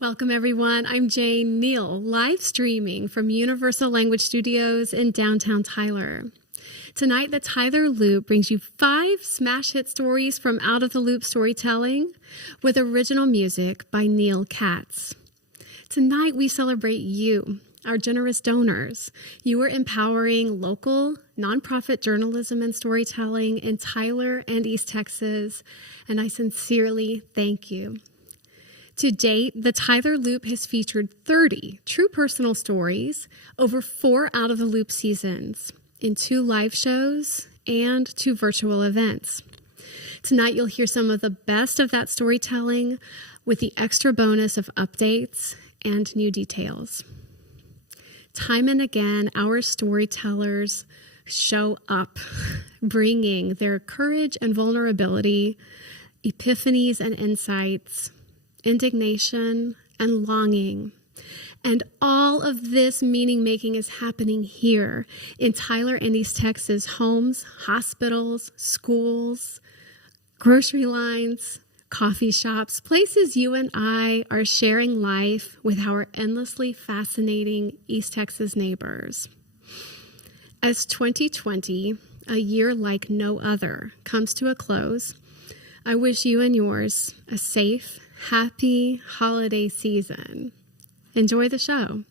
Welcome, everyone. I'm Jane Neal, live streaming from Universal Language Studios in downtown Tyler. Tonight, the Tyler Loop brings you 5 smash hit stories from Out of the Loop Storytelling with original music by Neal Katz. Tonight, we celebrate you, our generous donors. You are empowering local, nonprofit journalism and storytelling in Tyler and East Texas, and I sincerely thank you. To date, the Tyler Loop has featured 30 true personal stories over 4 Out of the Loop seasons in 2 live shows and 2 virtual events. Tonight, you'll hear some of the best of that storytelling with the extra bonus of updates and new details. Time and again, our storytellers show up, bringing their courage and vulnerability, epiphanies and insights, indignation, and longing. And all of this meaning making is happening here in Tyler and East Texas homes, hospitals, schools, grocery lines, coffee shops, places you and I are sharing life with our endlessly fascinating East Texas neighbors. As 2020, a year like no other, comes to a close, I wish you and yours a safe, happy holiday season. Enjoy the show.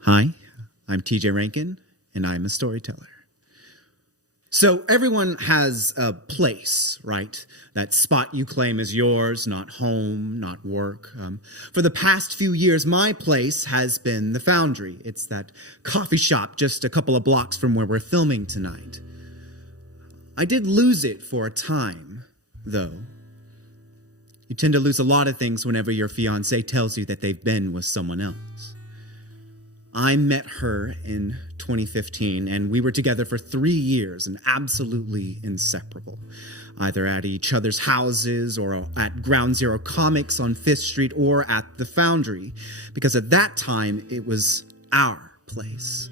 Hi, I'm TJ Rankin, and I'm a storyteller. So everyone has a place, right? That spot you claim as yours, not home, not work. For the past few years, my place has been the Foundry. It's that coffee shop just a couple of blocks from where we're filming tonight. I did lose it for a time, though. You tend to lose a lot of things whenever your fiancé tells you that they've been with someone else. I met her in 2015, and we were together for 3 years and absolutely inseparable, either at each other's houses or at Ground Zero Comics on 5th Street or at the Foundry, because at that time, it was our place.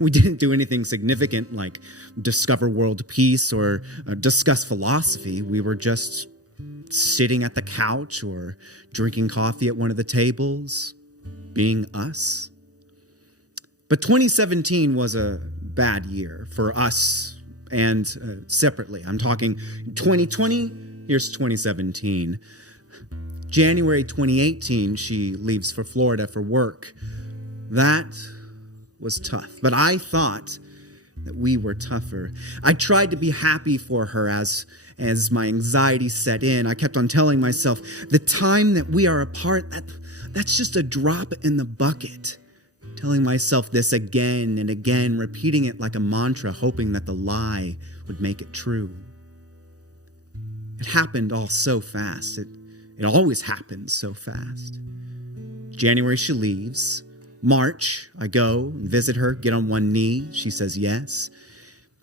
We didn't do anything significant like discover world peace or discuss philosophy. We were just sitting at the couch or drinking coffee at one of the tables, being us. But 2017 was a bad year for us and separately. I'm talking 2020, here's 2017. January 2018, she leaves for Florida for work. That was tough, but I thought that we were tougher. I tried to be happy for her as my anxiety set in. I kept on telling myself, the time that we are apart, that's just a drop in the bucket. Telling myself this again and again, repeating it like a mantra, hoping that the lie would make it true. It happened all so fast. It always happens so fast. January, she leaves. March, I go and visit her, get on one knee. She says yes.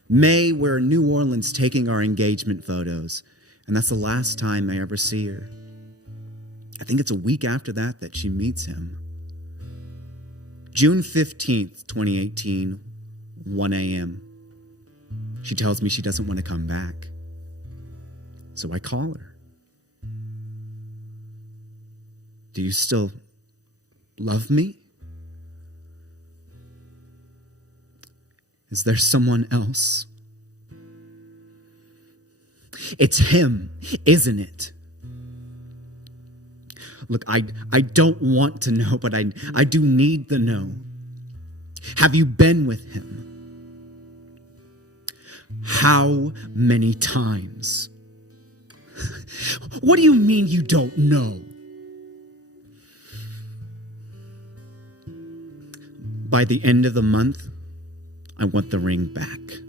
May, we're in New Orleans taking our engagement photos, and that's the last time I ever see her. I think it's a week after that she meets him. June 15th, 2018, 1 a.m. She tells me she doesn't want to come back. So I call her. Do you still love me? Is there someone else? It's him, isn't it? Look, I don't want to know, but I do need the know. Have you been with him? How many times? What do you mean you don't know? By the end of the month, I want the ring back.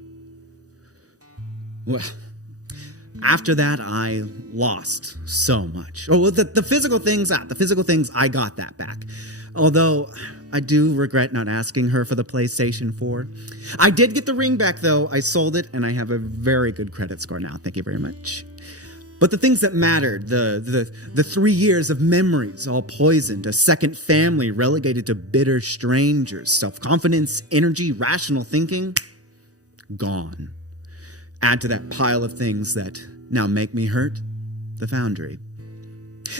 Well, after that, I lost so much. Oh, well, the physical things, I got that back. Although I do regret not asking her for the PlayStation 4. I did get the ring back, though. I sold it, and I have a very good credit score now. Thank you very much. But the things that mattered, the 3 years of memories all poisoned, a second family relegated to bitter strangers, self-confidence, energy, rational thinking, gone. Add to that pile of things that now make me hurt, the Foundry.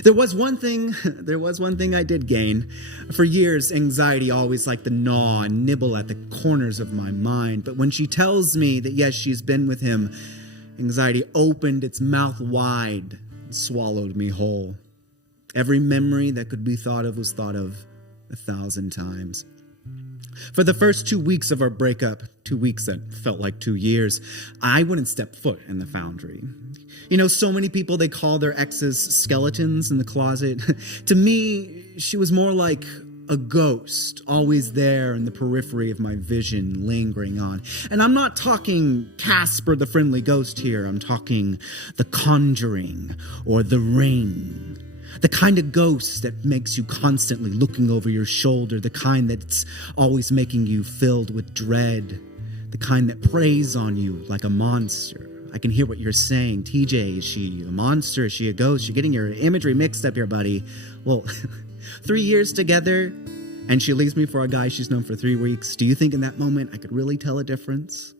There was one thing I did gain. For years, anxiety always liked to gnaw and nibble at the corners of my mind. But when she tells me that yes, she's been with him, anxiety opened its mouth wide and swallowed me whole. Every memory that could be thought of was thought of 1,000 times. For the first 2 weeks of our breakup, 2 weeks that felt like 2 years, I wouldn't step foot in the Foundry. You know, so many people, they call their exes skeletons in the closet. To me, she was more like a ghost, always there in the periphery of my vision, lingering on. And I'm not talking Casper the Friendly Ghost here. I'm talking The Conjuring or The Ring. The kind of ghost that makes you constantly looking over your shoulder. The kind that's always making you filled with dread. The kind that preys on you like a monster. I can hear what you're saying. TJ, is she a monster? Is she a ghost? You're getting your imagery mixed up here, buddy. Well, 3 years together, and she leaves me for a guy she's known for 3 weeks. Do you think in that moment I could really tell a difference?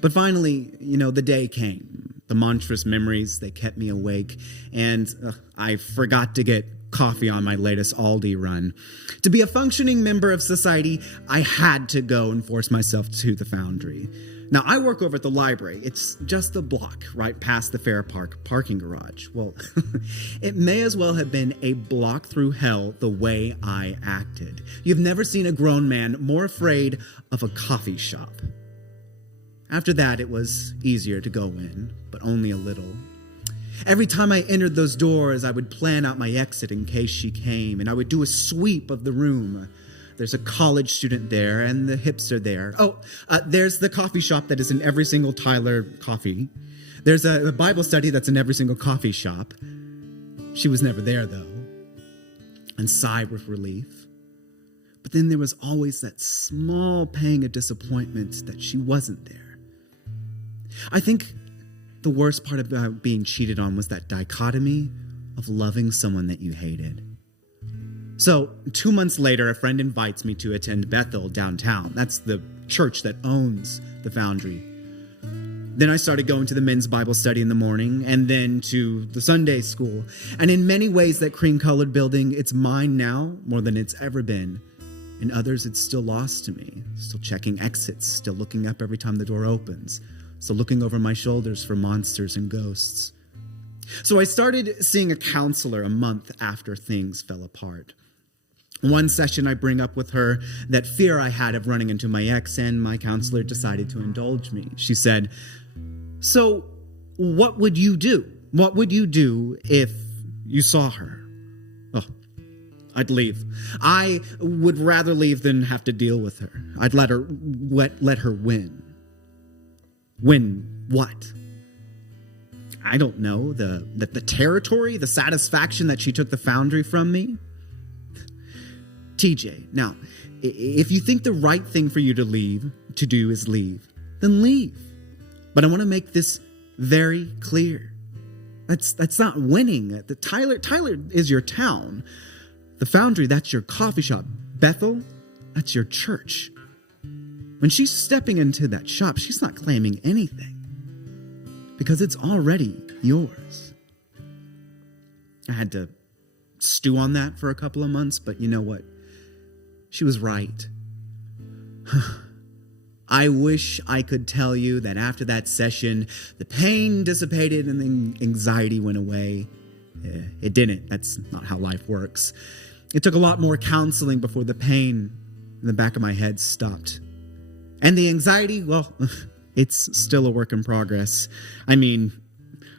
But finally, you know, the day came. The monstrous memories, they kept me awake. And I forgot to get coffee on my latest Aldi run. To be a functioning member of society, I had to go and force myself to the Foundry. Now, I work over at the library. It's just a block right past the Fair Park parking garage. Well, it may as well have been a block through hell the way I acted. You've never seen a grown man more afraid of a coffee shop. After that, it was easier to go in, but only a little. Every time I entered those doors, I would plan out my exit in case she came, and I would do a sweep of the room. There's a college student there, and the hipster there. There's the coffee shop that is in every single Tyler coffee. There's a Bible study that's in every single coffee shop. She was never there, though, and sighed with relief. But then there was always that small pang of disappointment that she wasn't there. I think the worst part about being cheated on was that dichotomy of loving someone that you hated. So 2 months later, a friend invites me to attend Bethel downtown. That's the church that owns the Foundry. Then I started going to the men's Bible study in the morning and then to the Sunday school. And in many ways, that cream-colored building, it's mine now more than it's ever been. In others, it's still lost to me. Still checking exits, still looking up every time the door opens. Still looking over my shoulders for monsters and ghosts. So I started seeing a counselor a month after things fell apart. One session I bring up with her that fear I had of running into my ex, and my counselor decided to indulge me. She said, "So what would you do? What would you do if you saw her?" Oh, I'd leave. I would rather leave than have to deal with her. I'd let her win. Win what? I don't know. The territory, the satisfaction that she took the Foundry from me. TJ, now, if you think the right thing for you to do is leave, then leave. But I want to make this very clear. That's not winning. The Tyler is your town. The Foundry, that's your coffee shop. Bethel, that's your church. When she's stepping into that shop, she's not claiming anything because it's already yours. I had to stew on that for a couple of months, but you know what? She was right. I wish I could tell you that after that session, the pain dissipated and the anxiety went away. It didn't. That's not how life works. It took a lot more counseling before the pain in the back of my head stopped. And the anxiety, well, it's still a work in progress. I mean,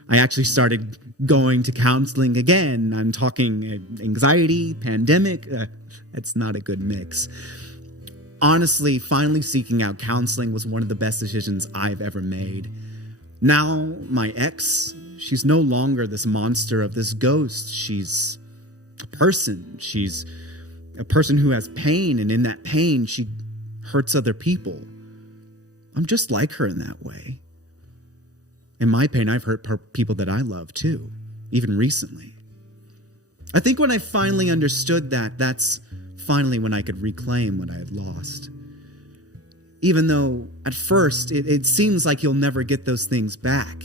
I actually started going to counseling again. I'm talking anxiety, pandemic. That's not a good mix. Honestly, finally seeking out counseling was one of the best decisions I've ever made. Now, my ex, she's no longer this monster of this ghost. She's a person. She's a person who has pain, and in that pain, she hurts other people. I'm just like her in that way. In my pain, I've hurt people that I love too, even recently. I think when I finally understood that, that's finally when I could reclaim what I had lost. Even though at first it seems like you'll never get those things back.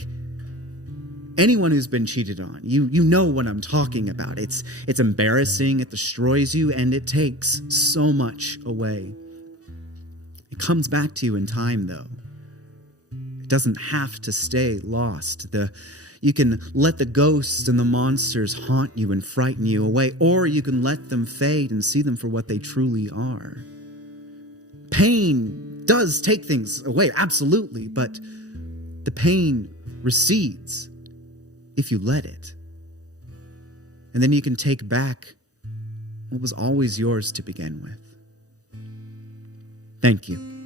Anyone who's been cheated on, you know what I'm talking about. It's embarrassing, it destroys you, and it takes so much away. It comes back to you in time, though. It doesn't have to stay lost. You can let the ghosts and the monsters haunt you and frighten you away, or you can let them fade and see them for what they truly are. Pain does take things away, absolutely, but the pain recedes if you let it. And then you can take back what was always yours to begin with. Thank you.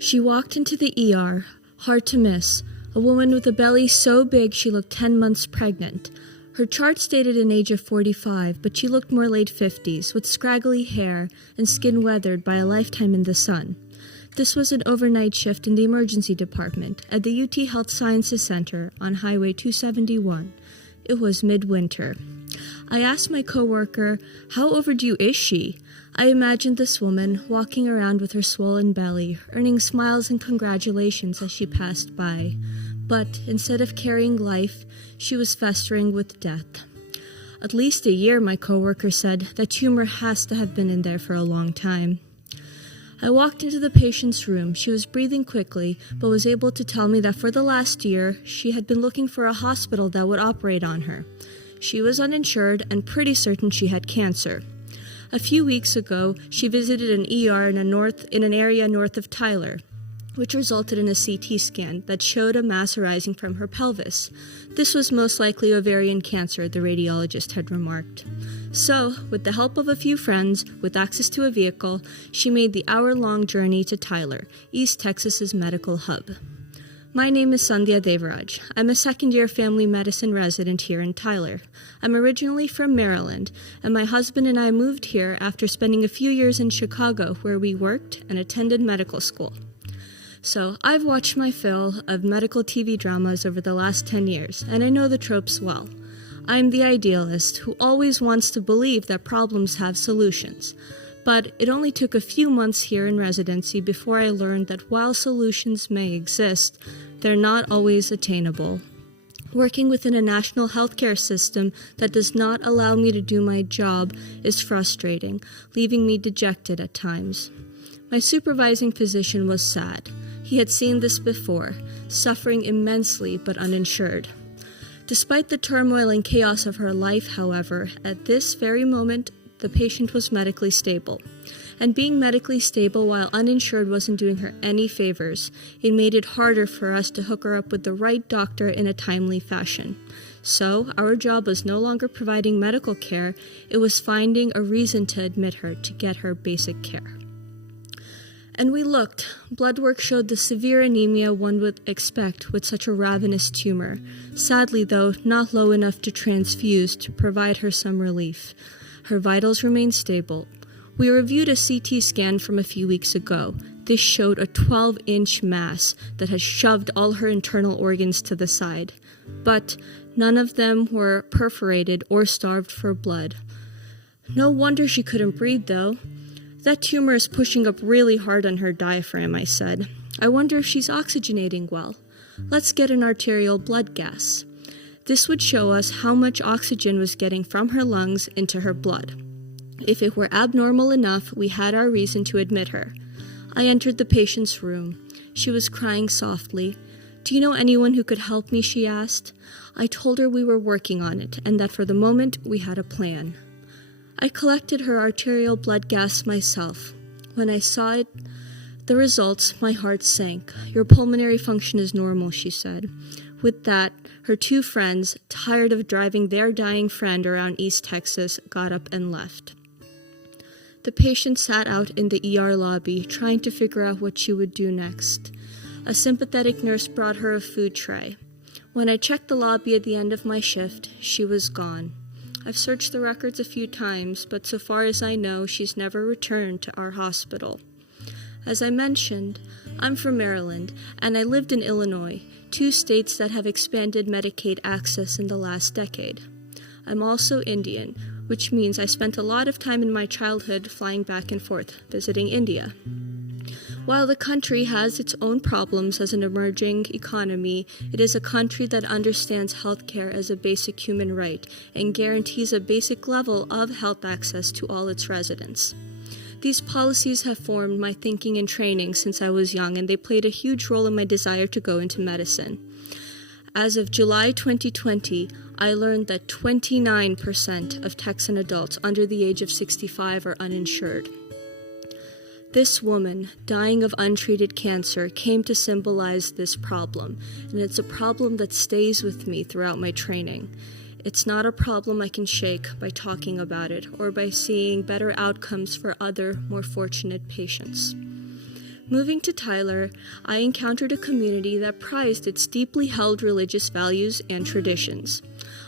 She walked into the ER, hard to miss, a woman with a belly so big she looked 10 months pregnant. Her chart stated an age of 45, but she looked more late 50s, with scraggly hair and skin weathered by a lifetime in the sun. This was an overnight shift in the emergency department at the UT Health Sciences Center on Highway 271. It was midwinter. I asked my coworker, "How overdue is she?" I imagined this woman walking around with her swollen belly, earning smiles and congratulations as she passed by. But instead of carrying life, she was festering with death. At least a year, my coworker said. That tumor has to have been in there for a long time. I walked into the patient's room. She was breathing quickly, but was able to tell me that for the last year, she had been looking for a hospital that would operate on her. She was uninsured and pretty certain she had cancer. A few weeks ago, she visited an ER in an area north of Tyler, which resulted in a CT scan that showed a mass arising from her pelvis. This was most likely ovarian cancer, the radiologist had remarked. So, with the help of a few friends, with access to a vehicle, she made the hour-long journey to Tyler, East Texas's medical hub. My name is Sandhya Devaraj. I'm a second-year family medicine resident here in Tyler. I'm originally from Maryland, and my husband and I moved here after spending a few years in Chicago, where we worked and attended medical school. So I've watched my fill of medical TV dramas over the last 10 years, and I know the tropes well. I'm the idealist who always wants to believe that problems have solutions. But it only took a few months here in residency before I learned that while solutions may exist, they're not always attainable. Working within a national healthcare system that does not allow me to do my job is frustrating, leaving me dejected at times. My supervising physician was sad. He had seen this before, suffering immensely but uninsured. Despite the turmoil and chaos of her life, however, at this very moment, the patient was medically stable. And being medically stable while uninsured wasn't doing her any favors. It made it harder for us to hook her up with the right doctor in a timely fashion. So, our job was no longer providing medical care, it was finding a reason to admit her to get her basic care. And we looked. Blood work showed the severe anemia one would expect with such a ravenous tumor. Sadly, though, not low enough to transfuse to provide her some relief. Her vitals remained stable. We reviewed a CT scan from a few weeks ago. This showed a 12-inch mass that had shoved all her internal organs to the side. But none of them were perforated or starved for blood. No wonder she couldn't breathe, though. That tumor is pushing up really hard on her diaphragm, I said. I wonder if she's oxygenating well. Let's get an arterial blood gas. This would show us how much oxygen was getting from her lungs into her blood. If it were abnormal enough, we had our reason to admit her. I entered the patient's room. She was crying softly. "Do you know anyone who could help me?" she asked. I told her we were working on it, and that for the moment we had a plan. I collected her arterial blood gas myself. When I saw the results, my heart sank. "Your pulmonary function is normal," she said. With that, her two friends, tired of driving their dying friend around East Texas, got up and left. The patient sat out in the ER lobby, trying to figure out what she would do next. A sympathetic nurse brought her a food tray. When I checked the lobby at the end of my shift, she was gone. I've searched the records a few times, but so far as I know, she's never returned to our hospital. As I mentioned, I'm from Maryland, and I lived in Illinois, 2 states that have expanded Medicaid access in the last decade. I'm also Indian, which means I spent a lot of time in my childhood flying back and forth, visiting India. While the country has its own problems as an emerging economy, it is a country that understands healthcare as a basic human right and guarantees a basic level of health access to all its residents. These policies have formed my thinking and training since I was young, and they played a huge role in my desire to go into medicine. As of July 2020, I learned that 29% of Texan adults under the age of 65 are uninsured. This woman, dying of untreated cancer, came to symbolize this problem, and it's a problem that stays with me throughout my training. It's not a problem I can shake by talking about it or by seeing better outcomes for other, more fortunate patients. Moving to Tyler, I encountered a community that prized its deeply held religious values and traditions.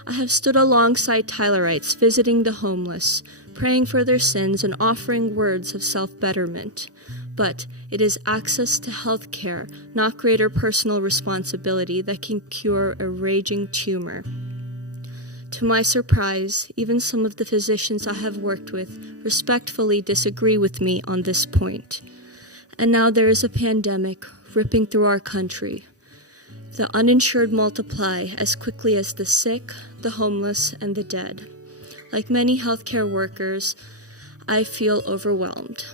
I have stood alongside Tylerites visiting the homeless, praying for their sins and offering words of self-betterment. But it is access to health care, not greater personal responsibility, that can cure a raging tumor. To my surprise, even some of the physicians I have worked with respectfully disagree with me on this point. And now there is a pandemic ripping through our country. The uninsured multiply as quickly as the sick, the homeless, and the dead. Like many healthcare workers, I feel overwhelmed.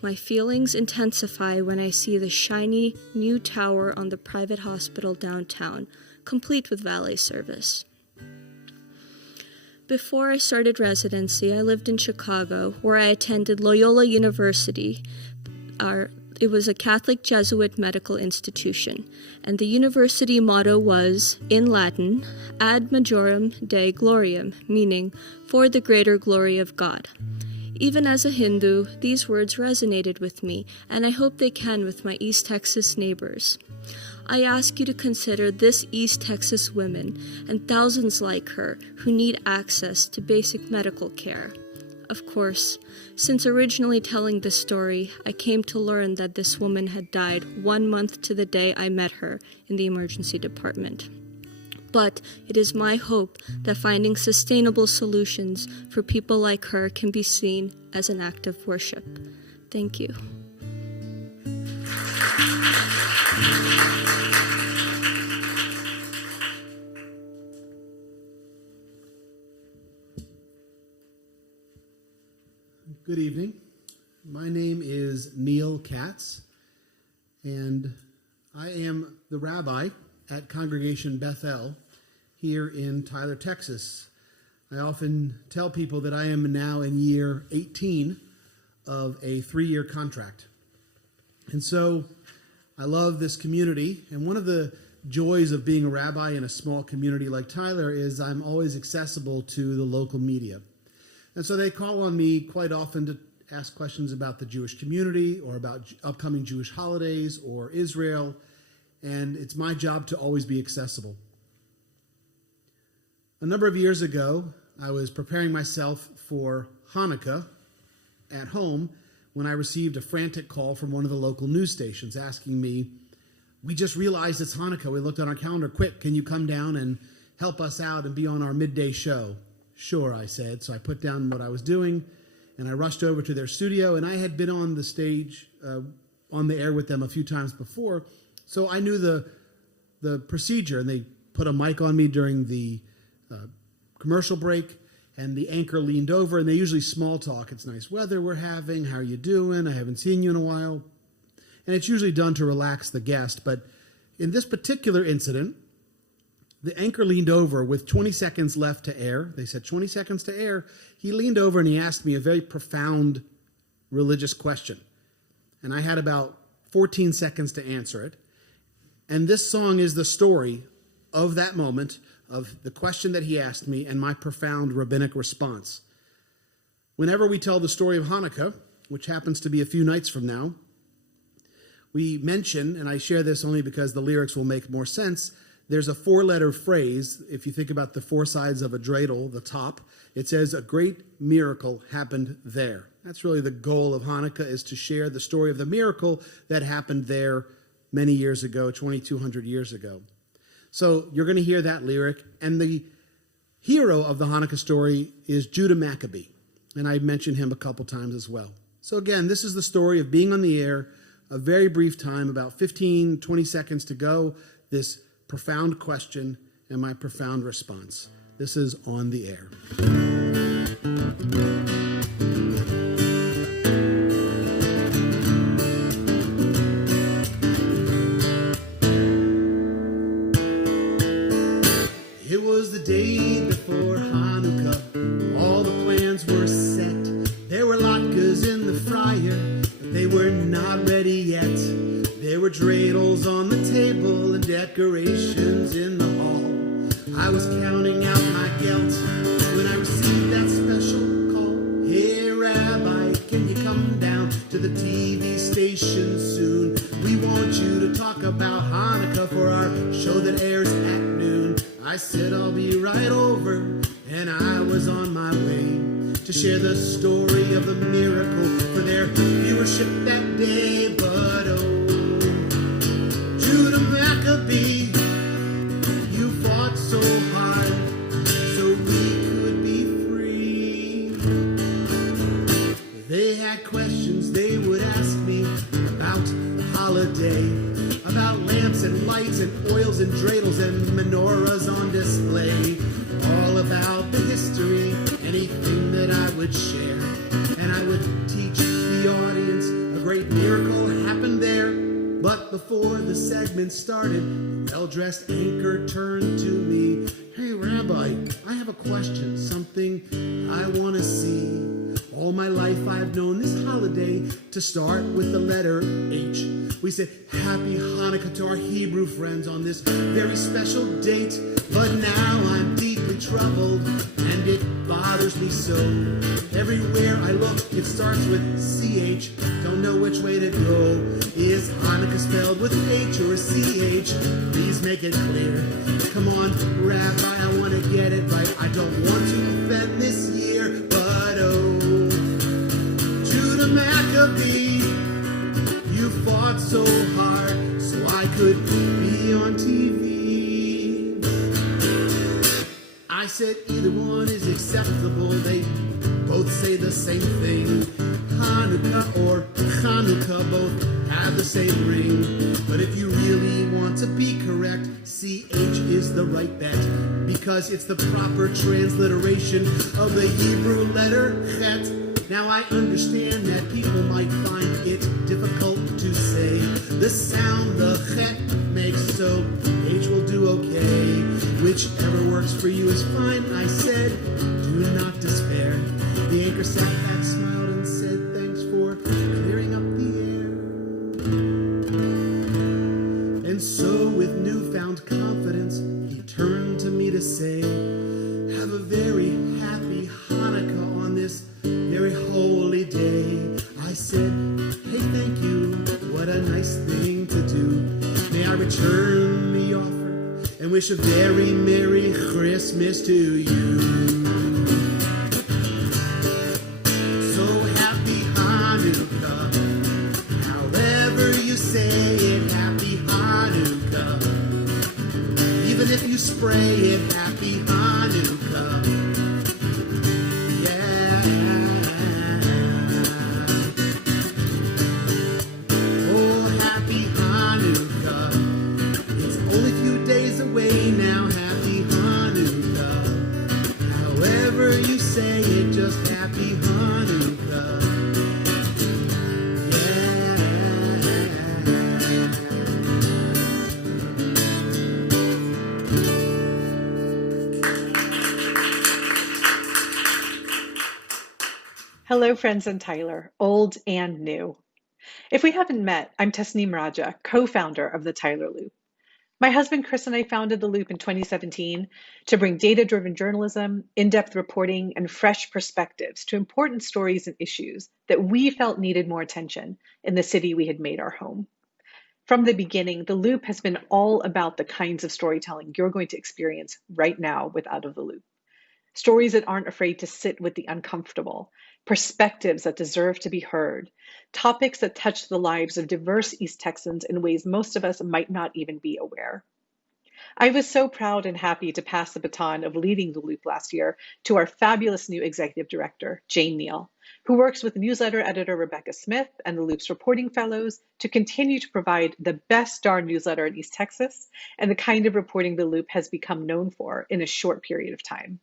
My feelings intensify when I see the shiny new tower on the private hospital downtown, complete with valet service. Before I started residency, I lived in Chicago, where I attended Loyola University. It was a Catholic Jesuit medical institution, and the university motto was, in Latin, Ad Majorem Dei Gloriam, meaning, for the greater glory of God. Even as a Hindu, these words resonated with me, and I hope they can with my East Texas neighbors. I ask you to consider this East Texas woman and thousands like her who need access to basic medical care. Of course, since originally telling this story, I came to learn that this woman had died 1 month to the day I met her in the emergency department. But it is my hope that finding sustainable solutions for people like her can be seen as an act of worship. Thank you. Good evening. My name is Neal Katz, and I am the rabbi at Congregation Bethel here in Tyler, Texas. I often tell people that I am now in year 18 of a 3-year contract. And so I love this community, and one of the joys of being a rabbi in a small community like Tyler is I'm always accessible to the local media. And so they call on me quite often to ask questions about the Jewish community or about upcoming Jewish holidays or Israel, and it's my job to always be accessible. A number of years ago, I was preparing myself for Hanukkah at home when I received a frantic call from one of the local news stations asking me, "We just realized it's Hanukkah. We looked on our calendar. Quick, can you come down and help us out and be on our midday show?" "Sure," I said. So I put down what I was doing, and I rushed over to their studio, and I had been on the stage, on the air with them a few times before, so I knew the procedure, and they put a mic on me during the commercial break, and the anchor leaned over, and they usually small talk. "It's nice weather we're having. How are you doing? I haven't seen you in a while." And it's usually done to relax the guest, but in this particular incident, the anchor leaned over with 20 seconds left to air. They said 20 seconds to air. He leaned over and he asked me a very profound religious question. And I had about 14 seconds to answer it. And this song is the story of that moment, of the question that he asked me and my profound rabbinic response. Whenever we tell the story of Hanukkah, which happens to be a few nights from now, we mention, and I share this only because the lyrics will make more sense, there's a 4-letter phrase. If you think about the 4 sides of a dreidel, the top, it says, a great miracle happened there. That's really the goal of Hanukkah, is to share the story of the miracle that happened there many years ago, 2,200 years ago. So you're going to hear that lyric. And the hero of the Hanukkah story is Judah Maccabee. And I mentioned him a couple times as well. So again, this is the story of being on the air, a very brief time, about 15, 20 seconds to go, this profound question and my profound response. This is On the Air. It was the day before Hanukkah. All the plans were set. There were latkes in the fryer, but they were not ready yet. There were dreidels on the table and decorations in the hall. I was counting out my gelt when I received that special call. Hey, Rabbi, can you come down to the TV station soon? We want you to talk about Hanukkah for our show that airs at noon. I said I'll be right over, and I was on my way to share the story of the miracle for their viewership that day. But oh, Judah Maccabee, you fought so hard so we could be free. They had questions they would ask me about holiday, about lamps and lights and oils and dreidels and menorahs on display, all about the history, anything that I would share. And I would teach the audience a great miracle happened there. But before the segment started, the well-dressed anchor turned to me. Hey, Rabbi, I have a question, something I want to see. All my life I've known this holiday to start with the letter H. We say Happy Hanukkah to our Hebrew friends on this very special date. But now I'm deeply troubled, and it bothers me so. Everywhere I look, it starts with CH. Don't know which way to go. Is Hanukkah spelled with H or a CH? Please make it clear. Come on, Rabbi, I want to get it right. I don't want to offend this year, but oh, Judah Maccabee, you fought so hard so I could be on TV. I said either one is acceptable. They both say the same thing. Hanukkah or Chanukah both have the same ring. But if you really want to be correct, CH is the right bet, because it's the proper transliteration of the Hebrew letter Chet. Now I understand that people might find it difficult to say the sound the Chet makes, so H will do okay. Whichever works for you is fine, I said. Do not despair. The anchor sat back, smiled, and said, thanks for clearing up the air. And so with newfound confidence, he turned to me to say, have a very happy Hanukkah on this very holy day. I said, hey, thank you, what a nice thing to do. May I return the offer and wish a very Merry Christmas to you. So happy Hanukkah, however you say it, happy Hanukkah. Even if you spray it, happy Hanukkah. Yeah. Oh, happy Hanukkah. It's only a few days away now, happy Hanukkah. However you say it, just happy Hanukkah. Hello, friends in Tyler, old and new. If we haven't met, I'm Tasneem Raja, co-founder of the Tyler Loop. My husband Chris and I founded The Loop in 2017 to bring data-driven journalism, in-depth reporting, and fresh perspectives to important stories and issues that we felt needed more attention in the city we had made our home. From the beginning, The Loop has been all about the kinds of storytelling you're going to experience right now with Out of the Loop. Stories that aren't afraid to sit with the uncomfortable, perspectives that deserve to be heard, topics that touch the lives of diverse East Texans in ways most of us might not even be aware. I was so proud and happy to pass the baton of leading The Loop last year to our fabulous new executive director, Jane Neal, who works with newsletter editor Rebecca Smith and The Loop's reporting fellows to continue to provide the best darn newsletter in East Texas and the kind of reporting The Loop has become known for in a short period of time.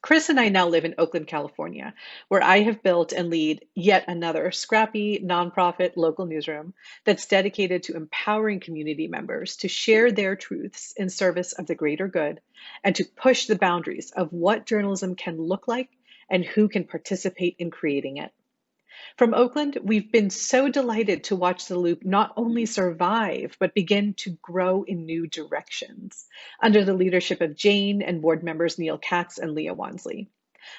Chris and I now live in Oakland, California, where I have built and lead yet another scrappy nonprofit local newsroom that's dedicated to empowering community members to share their truths in service of the greater good and to push the boundaries of what journalism can look like and who can participate in creating it. From Oakland, we've been so delighted to watch The Loop not only survive, but begin to grow in new directions under the leadership of Jane and board members Neal Katz and Leah Wansley.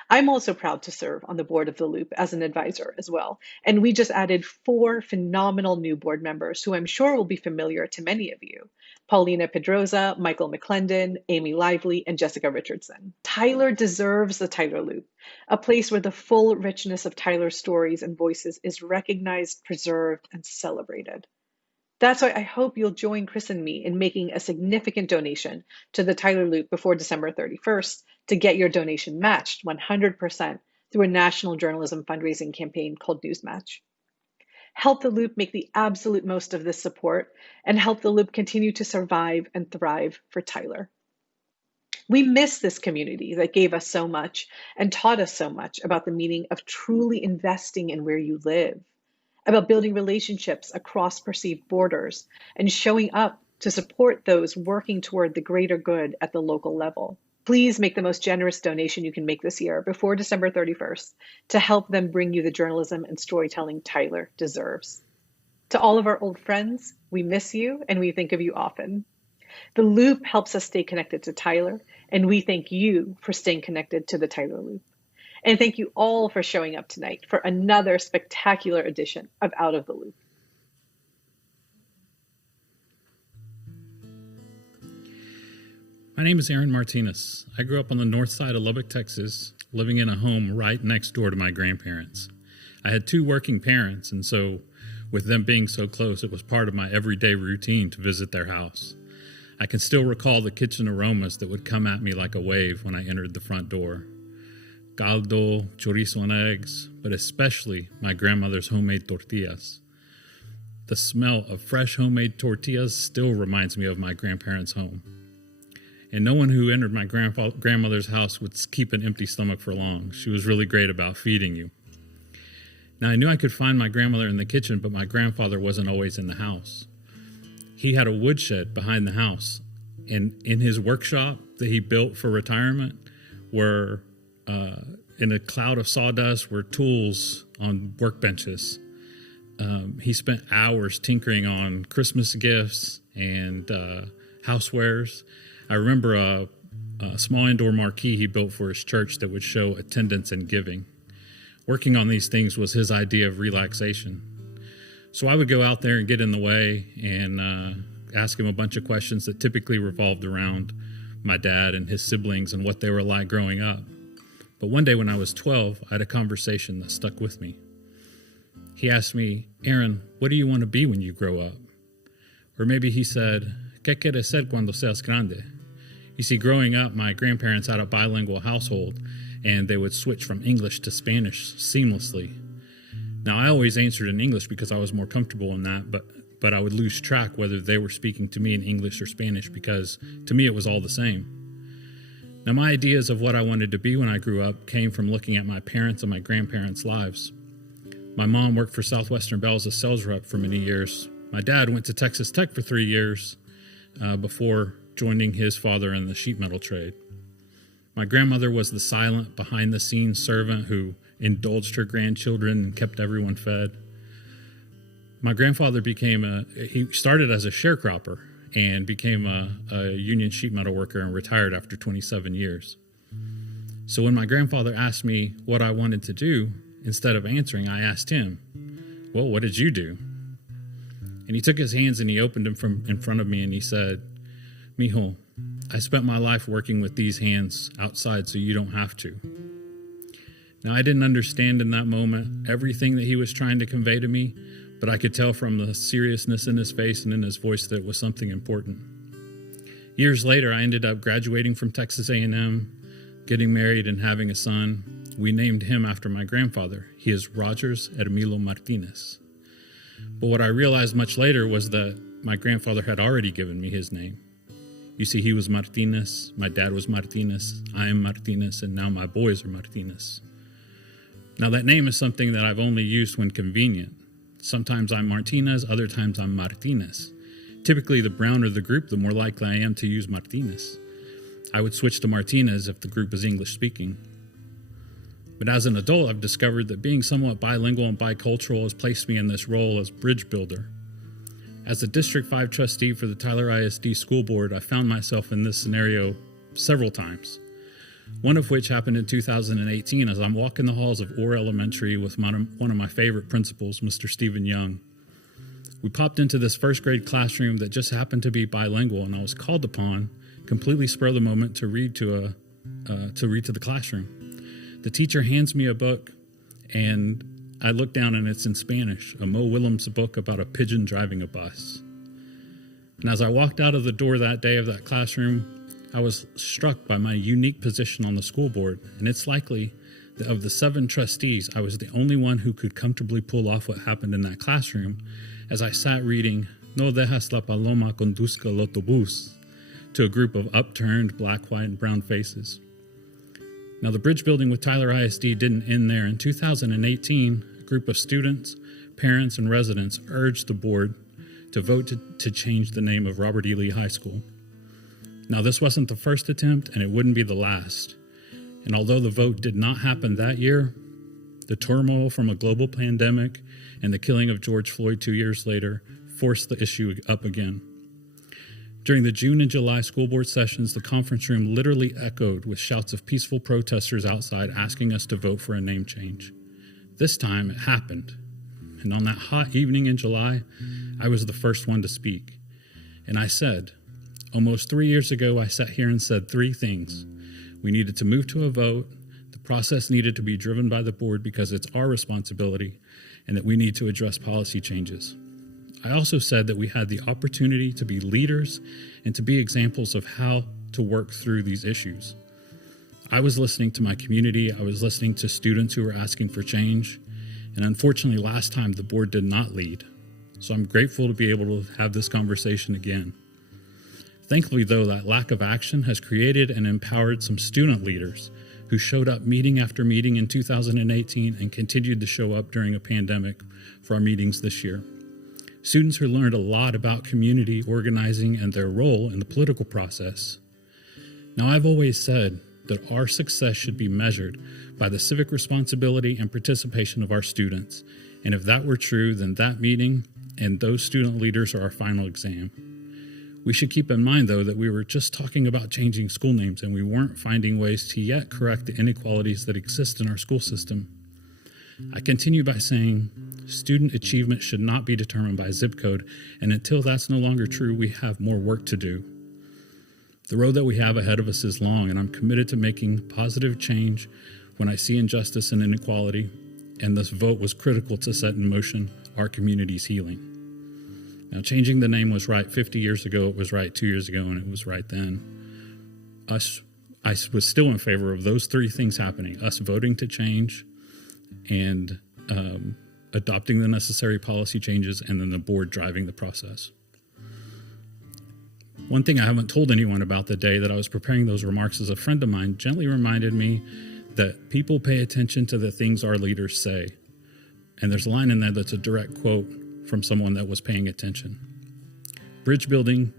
I'm also proud to serve on the board of The Loop as an advisor as well. And we just added 4 phenomenal new board members who I'm sure will be familiar to many of you. Paulina Pedroza, Michael McClendon, Amy Lively, and Jessica Richardson. Tyler deserves the Tyler Loop, a place where the full richness of Tyler's stories and voices is recognized, preserved, and celebrated. That's why I hope you'll join Chris and me in making a significant donation to the Tyler Loop before December 31st to get your donation matched 100% through a national journalism fundraising campaign called Newsmatch. Help the Loop make the absolute most of this support and help the Loop continue to survive and thrive for Tyler. We miss this community that gave us so much and taught us so much about the meaning of truly investing in where you live, about building relationships across perceived borders and showing up to support those working toward the greater good at the local level. Please make the most generous donation you can make this year before December 31st to help them bring you the journalism and storytelling Tyler deserves. To all of our old friends, we miss you and we think of you often. The Loop helps us stay connected to Tyler, and we thank you for staying connected to the Tyler Loop. And thank you all for showing up tonight for another spectacular edition of Out of the Loop. My name is Aaron Martinez. I grew up on the north side of Lubbock, Texas, living in a home right next door to my grandparents. I had 2 working parents, and so with them being so close, it was part of my everyday routine to visit their house. I can still recall the kitchen aromas that would come at me like a wave when I entered the front door. Caldo, chorizo and eggs, but especially my grandmother's homemade tortillas. The smell of fresh homemade tortillas still reminds me of my grandparents' home. And no one who entered my grandmother's house would keep an empty stomach for long. She was really great about feeding you. Now, I knew I could find my grandmother in the kitchen, but my grandfather wasn't always in the house. He had a woodshed behind the house, and in his workshop that he built for retirement were, in a cloud of sawdust, were tools on workbenches. He spent hours tinkering on Christmas gifts and housewares. I remember a small indoor marquee he built for his church that would show attendance and giving. Working on these things was his idea of relaxation. So I would go out there and get in the way and ask him a bunch of questions that typically revolved around my dad and his siblings and what they were like growing up. But one day when I was 12, I had a conversation that stuck with me. He asked me, "Aaron, what do you want to be when you grow up?" Or maybe he said, "¿Qué quieres ser cuando seas grande?" You see, growing up, my grandparents had a bilingual household, and they would switch from English to Spanish seamlessly. Now, I always answered in English because I was more comfortable in that, but I would lose track whether they were speaking to me in English or Spanish because to me it was all the same. Now, my ideas of what I wanted to be when I grew up came from looking at my parents' and my grandparents' lives. My mom worked for Southwestern Bell as a sales rep for many years. My dad went to Texas Tech for 3 years before joining his father in the sheet metal trade. My grandmother was the silent, behind-the-scenes servant who indulged her grandchildren and kept everyone fed. My grandfather he started as a sharecropper, and became a union sheet metal worker and retired after 27 years. So when my grandfather asked me what I wanted to do, instead of answering, I asked him, well, what did you do? And he took his hands and he opened them from in front of me and he said, Mijo, I spent my life working with these hands outside so you don't have to. Now, I didn't understand in that moment everything that he was trying to convey to me, but I could tell from the seriousness in his face and in his voice that it was something important. Years later, I ended up graduating from Texas A&M, getting married and having a son. We named him after my grandfather. He is Rogers Hermilo Martinez. But what I realized much later was that my grandfather had already given me his name. You see, he was Martinez, my dad was Martinez, I am Martinez, and now my boys are Martinez. Now that name is something that I've only used when convenient. Sometimes I'm Martinez, other times I'm Martinez. Typically, the browner the group, the more likely I am to use Martinez. I would switch to Martinez if the group is English speaking. But as an adult, I've discovered that being somewhat bilingual and bicultural has placed me in this role as bridge builder. As a District 5 trustee for the Tyler ISD School Board, I found myself in this scenario several times. One of which happened in 2018 as I'm walking the halls of Orr Elementary with one of my favorite principals, Mr. Stephen Young. We popped into this first grade classroom that just happened to be bilingual, and I was called upon, completely spur of the moment, to read to the classroom. The teacher hands me a book, and I look down and it's in Spanish, a McWilliams book about a pigeon driving a bus. And as I walked out of the door that day of that classroom, I was struck by my unique position on the school board, and it's likely that of the 7 trustees, I was the only one who could comfortably pull off what happened in that classroom as I sat reading No dejas la paloma conduzca el autobús to a group of upturned black, white, and brown faces. Now, the bridge building with Tyler ISD didn't end there. In 2018, a group of students, parents, and residents urged the board to vote to change the name of Robert E. Lee High School. Now, this wasn't the first attempt, and it wouldn't be the last. And although the vote did not happen that year, the turmoil from a global pandemic and the killing of George Floyd 2 years later forced the issue up again. During the June and July school board sessions, the conference room literally echoed with shouts of peaceful protesters outside asking us to vote for a name change. This time, it happened. And on that hot evening in July, I was the first one to speak. And I said, almost 3 years ago, I sat here and said 3 things. We needed to move to a vote, the process needed to be driven by the board because it's our responsibility, and that we need to address policy changes. I also said that we had the opportunity to be leaders and to be examples of how to work through these issues. I was listening to my community, I was listening to students who were asking for change, and unfortunately last time the board did not lead. So I'm grateful to be able to have this conversation again. Thankfully, though, that lack of action has created and empowered some student leaders who showed up meeting after meeting in 2018 and continued to show up during a pandemic for our meetings this year. Students who learned a lot about community organizing and their role in the political process. Now, I've always said that our success should be measured by the civic responsibility and participation of our students. And if that were true, then that meeting and those student leaders are our final exam. We should keep in mind, though, that we were just talking about changing school names and we weren't finding ways to yet correct the inequalities that exist in our school system. I continue by saying student achievement should not be determined by zip code, and until that's no longer true, we have more work to do. The road that we have ahead of us is long, and I'm committed to making positive change when I see injustice and inequality, and this vote was critical to set in motion our community's healing. Now, changing the name was right 50 years ago, it was right 2 years ago, and it was right then. I was still in favor of those 3 things happening, us voting to change, and adopting the necessary policy changes, and then the board driving the process. One thing I haven't told anyone about the day that I was preparing those remarks is a friend of mine gently reminded me that people pay attention to the things our leaders say. And there's a line in there that's a direct quote from someone that was paying attention. Bridge building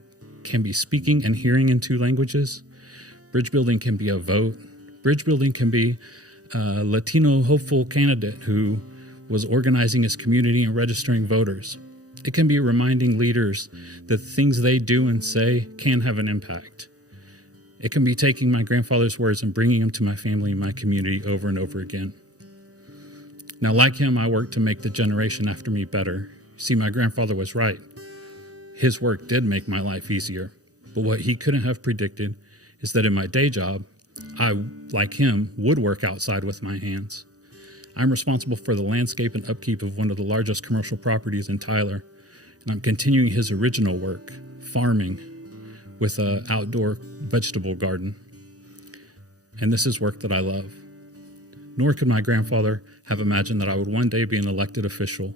can be speaking and hearing in 2 languages. Bridge building can be a vote. Bridge building can be a Latino hopeful candidate who was organizing his community and registering voters. It can be reminding leaders that things they do and say can have an impact. It can be taking my grandfather's words and bringing them to my family and my community over and over again. Now, like him, I work to make the generation after me better. See, my grandfather was right. His work did make my life easier. But what he couldn't have predicted is that in my day job, I, like him, would work outside with my hands. I'm responsible for the landscape and upkeep of one of the largest commercial properties in Tyler, and I'm continuing his original work, farming, with an outdoor vegetable garden. And this is work that I love. Nor could my grandfather have imagined that I would one day be an elected official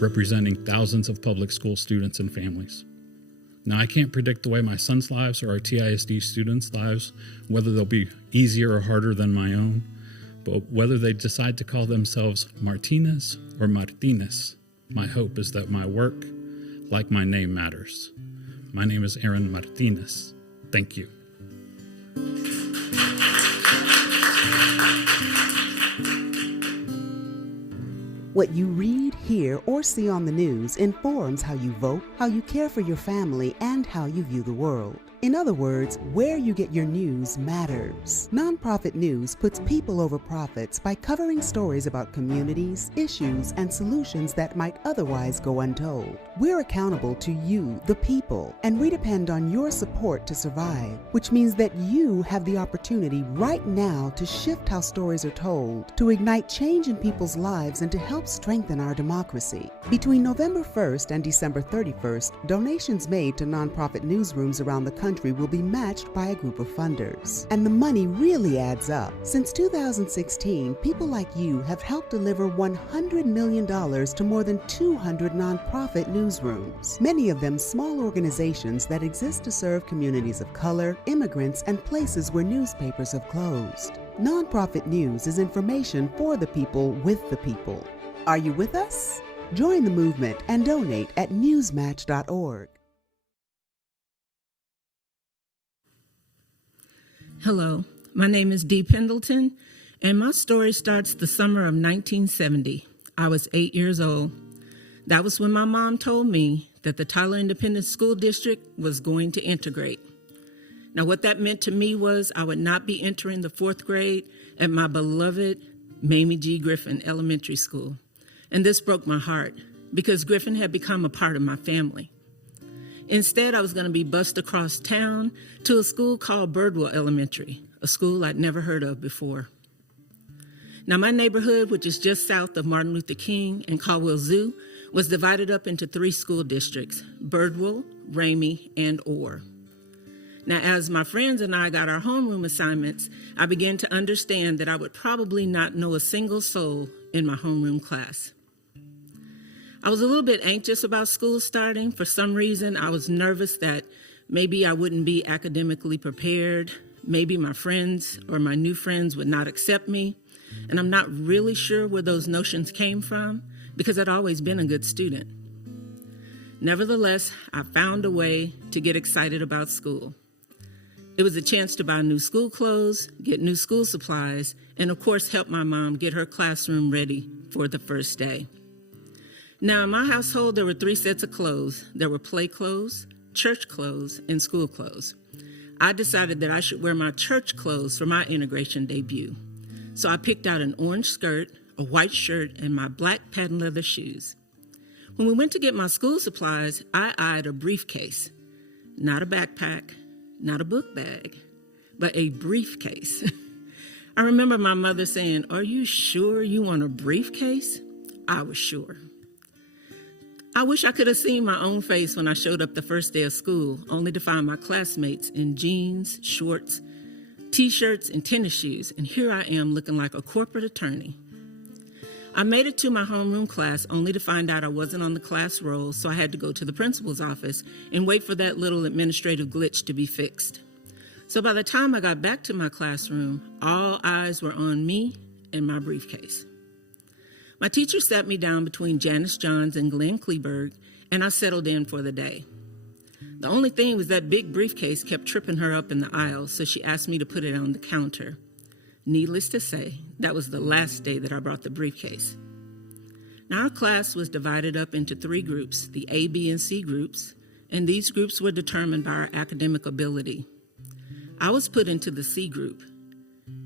representing thousands of public school students and families. Now, I can't predict the way my son's lives or our TISD students' lives, whether they'll be easier or harder than my own, but whether they decide to call themselves Martinez or Martinez, my hope is that my work, like my name, matters. My name is Aaron Martinez. Thank you. What you read, hear, or see on the news informs how you vote, how you care for your family, and how you view the world. In other words, where you get your news matters. Nonprofit news puts people over profits by covering stories about communities, issues, and solutions that might otherwise go untold. We're accountable to you, the people, and we depend on your support to survive, which means that you have the opportunity right now to shift how stories are told, to ignite change in people's lives, and to help strengthen our democracy. Between November 1st and December 31st, donations made to nonprofit newsrooms around the country will be matched by a group of funders. And the money really adds up. Since 2016, people like you have helped deliver $100 million to more than 200 nonprofit newsrooms, many of them small organizations that exist to serve communities of color, immigrants, and places where newspapers have closed. Nonprofit news is information for the people with the people. Are you with us? Join the movement and donate at newsmatch.org. Hello, my name is Dee Pendleton, and my story starts the summer of 1970. I was 8 years old. That was when my mom told me that the Tyler Independent School District was going to integrate. Now, what that meant to me was I would not be entering the 4th grade at my beloved Mamie G. Griffin Elementary School. And this broke my heart because Griffin had become a part of my family. Instead, I was going to be bused across town to a school called Birdwell Elementary, a school I'd never heard of before. Now, my neighborhood, which is just south of Martin Luther King and Caldwell Zoo, was divided up into 3 school districts: Birdwell, Ramey, and Orr. Now, as my friends and I got our homeroom assignments, I began to understand that I would probably not know a single soul in my homeroom class. I was a little bit anxious about school starting. For some reason, I was nervous that maybe I wouldn't be academically prepared. Maybe my friends or my new friends would not accept me. And I'm not really sure where those notions came from because I'd always been a good student. Nevertheless, I found a way to get excited about school. It was a chance to buy new school clothes, get new school supplies, and of course help my mom get her classroom ready for the first day. Now, in my household, there were 3 sets of clothes. There were play clothes, church clothes, and school clothes. I decided that I should wear my church clothes for my integration debut. So I picked out an orange skirt, a white shirt, and my black patent leather shoes. When we went to get my school supplies, I eyed a briefcase. Not a backpack, not a book bag, but a briefcase. I remember my mother saying, "Are you sure you want a briefcase?" I was sure. I wish I could have seen my own face when I showed up the first day of school, only to find my classmates in jeans, shorts, T-shirts, and tennis shoes, and here I am looking like a corporate attorney. I made it to my homeroom class only to find out I wasn't on the class roll, so I had to go to the principal's office and wait for that little administrative glitch to be fixed. So by the time I got back to my classroom, all eyes were on me and my briefcase. My teacher sat me down between Janice Johns and Glenn Kleberg, and I settled in for the day. The only thing was that big briefcase kept tripping her up in the aisle, so she asked me to put it on the counter. Needless to say, that was the last day that I brought the briefcase. Now, our class was divided up into 3 groups, the A, B, and C groups, and these groups were determined by our academic ability. I was put into the C group,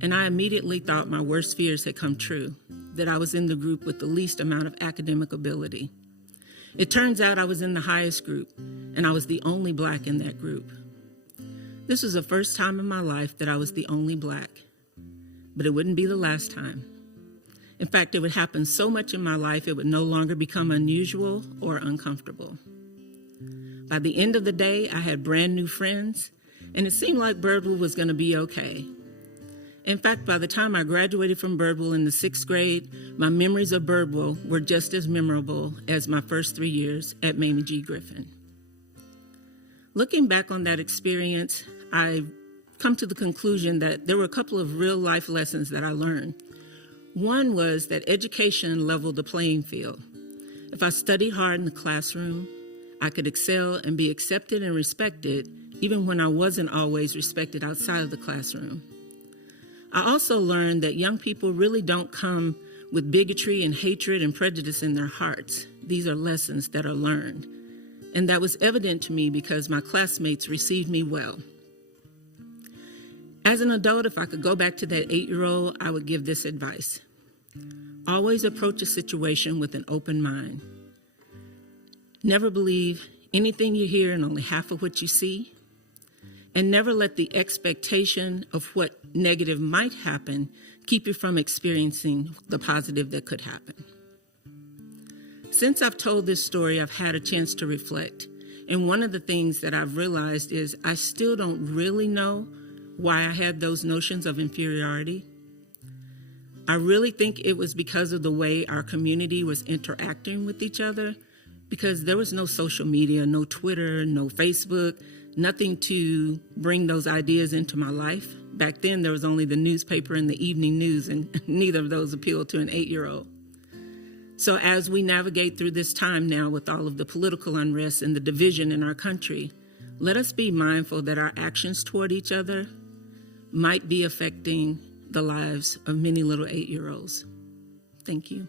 and I immediately thought my worst fears had come true, that I was in the group with the least amount of academic ability. It turns out I was in the highest group, and I was the only Black in that group. This was the first time in my life that I was the only Black, but it wouldn't be the last time. In fact, it would happen so much in my life it would no longer become unusual or uncomfortable. By the end of the day, I had brand new friends, and it seemed like Birdwell was going to be okay. In fact, by the time I graduated from Birdwell in the 6th grade, my memories of Birdwell were just as memorable as my first 3 years at Mamie G. Griffin. Looking back on that experience, I've come to the conclusion that there were a couple of real life lessons that I learned. One was that education leveled the playing field. If I studied hard in the classroom, I could excel and be accepted and respected even when I wasn't always respected outside of the classroom. I also learned that young people really don't come with bigotry and hatred and prejudice in their hearts. These are lessons that are learned. And that was evident to me because my classmates received me well. As an adult, if I could go back to that 8-year-old, I would give this advice. Always approach a situation with an open mind. Never believe anything you hear and only half of what you see. And never let the expectation of what negative might happen keep you from experiencing the positive that could happen. Since I've told this story, I've had a chance to reflect. And one of the things that I've realized is I still don't really know why I had those notions of inferiority. I really think it was because of the way our community was interacting with each other, because there was no social media, no Twitter, no Facebook, nothing to bring those ideas into my life. Back then, there was only the newspaper and the evening news, and neither of those appealed to an 8-year-old. So as we navigate through this time now with all of the political unrest and the division in our country, let us be mindful that our actions toward each other might be affecting the lives of many little 8-year-olds. Thank you.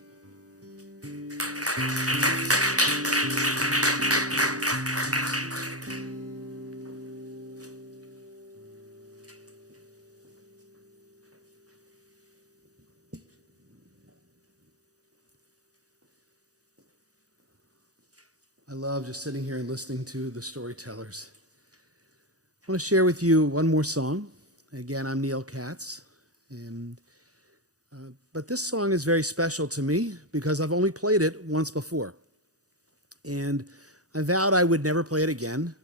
I love just sitting here and listening to the storytellers. I want to share with you one more song. Again, I'm Neal Katz, but this song is very special to me because I've only played it once before. And I vowed I would never play it again,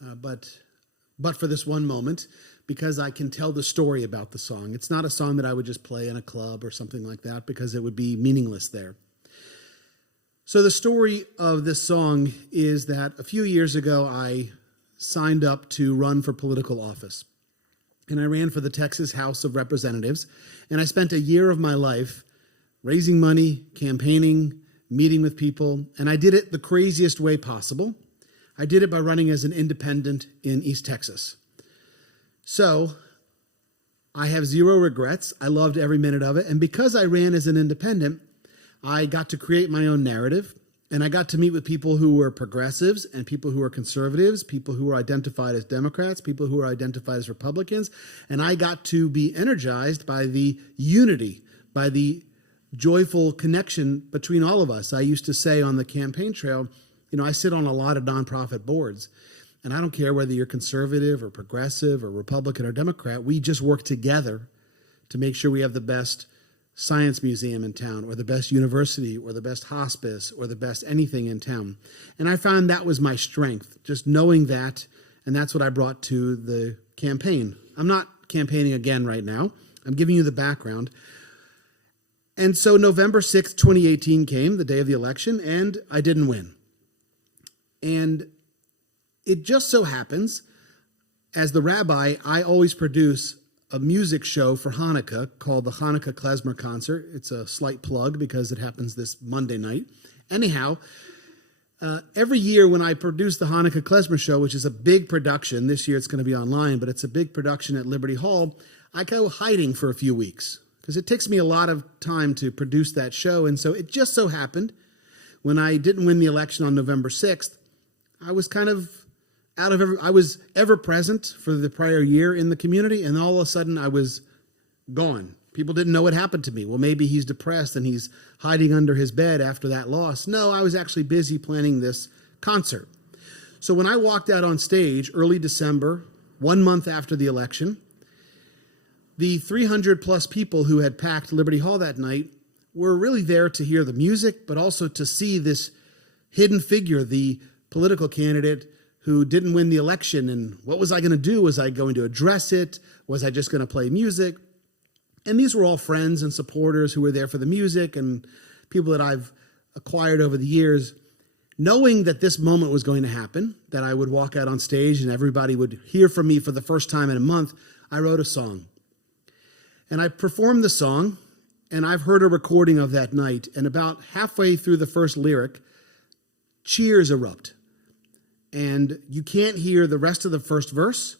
but for this one moment, because I can tell the story about the song. It's not a song that I would just play in a club or something like that because it would be meaningless there. So the story of this song is that a few years ago, I signed up to run for political office. And I ran for the Texas House of Representatives. And I spent a year of my life raising money, campaigning, meeting with people. And I did it the craziest way possible. I did it by running as an independent in East Texas. So I have zero regrets. I loved every minute of it. And because I ran as an independent, I got to create my own narrative, and I got to meet with people who were progressives and people who were conservatives, people who were identified as Democrats, people who were identified as Republicans, and I got to be energized by the unity, by the joyful connection between all of us. I used to say on the campaign trail, I sit on a lot of nonprofit boards, and I don't care whether you're conservative or progressive or Republican or Democrat, we just work together to make sure we have the best science museum in town, or the best university, or the best hospice, or the best anything in town. And I found that was my strength, just knowing that, and that's what I brought to the campaign. I'm not campaigning again right now. I'm giving you the background. And so November 6th, 2018 came, the day of the election, and I didn't win. And it just so happens, as the rabbi, I always produce a music show for Hanukkah called the Hanukkah Klezmer Concert. It's a slight plug because it happens this Monday night. Anyhow, every year when I produce the Hanukkah Klezmer Show, which is a big production, this year it's going to be online, but it's a big production at Liberty Hall, I go hiding for a few weeks because it takes me a lot of time to produce that show. And so it just so happened when I didn't win the election on November 6th, I was kind of I was ever present for the prior year in the community, and all of a sudden I was gone. People didn't know what happened to me. Well, maybe he's depressed and he's hiding under his bed after that loss. No, I was actually busy planning this concert. So when I walked out on stage early December, 1 month after the election, the 300 plus people who had packed Liberty Hall that night were really there to hear the music, but also to see this hidden figure, the political candidate who didn't win the election. And what was I going to do? Was I going to address it? Was I just going to play music? And these were all friends and supporters who were there for the music and people that I've acquired over the years. Knowing that this moment was going to happen, that I would walk out on stage and everybody would hear from me for the first time in a month, I wrote a song. And I performed the song, and I've heard a recording of that night. And about halfway through the first lyric, cheers erupt. And you can't hear the rest of the first verse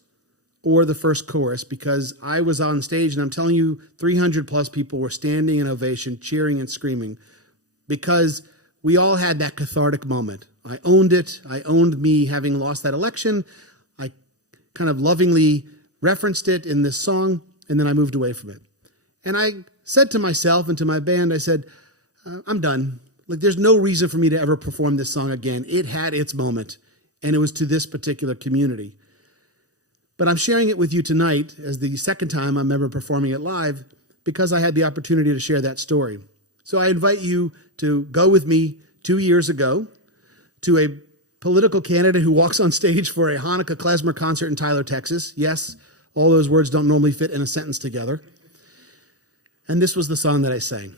or the first chorus because I was on stage, and I'm telling you, 300 plus people were standing in ovation, cheering and screaming, because we all had that cathartic moment. I owned it. I owned me having lost that election. I kind of lovingly referenced it in this song, and then I moved away from it. And I said to myself and to my band, I said, I'm done. Like, there's no reason for me to ever perform this song again. It had its moment, and it was to this particular community. But I'm sharing it with you tonight as the second time I'm ever performing it live because I had the opportunity to share that story. So I invite you to go with me 2 years ago to a political candidate who walks on stage for a Hanukkah klezmer concert in Tyler, Texas. Yes, all those words don't normally fit in a sentence together. And this was the song that I sang.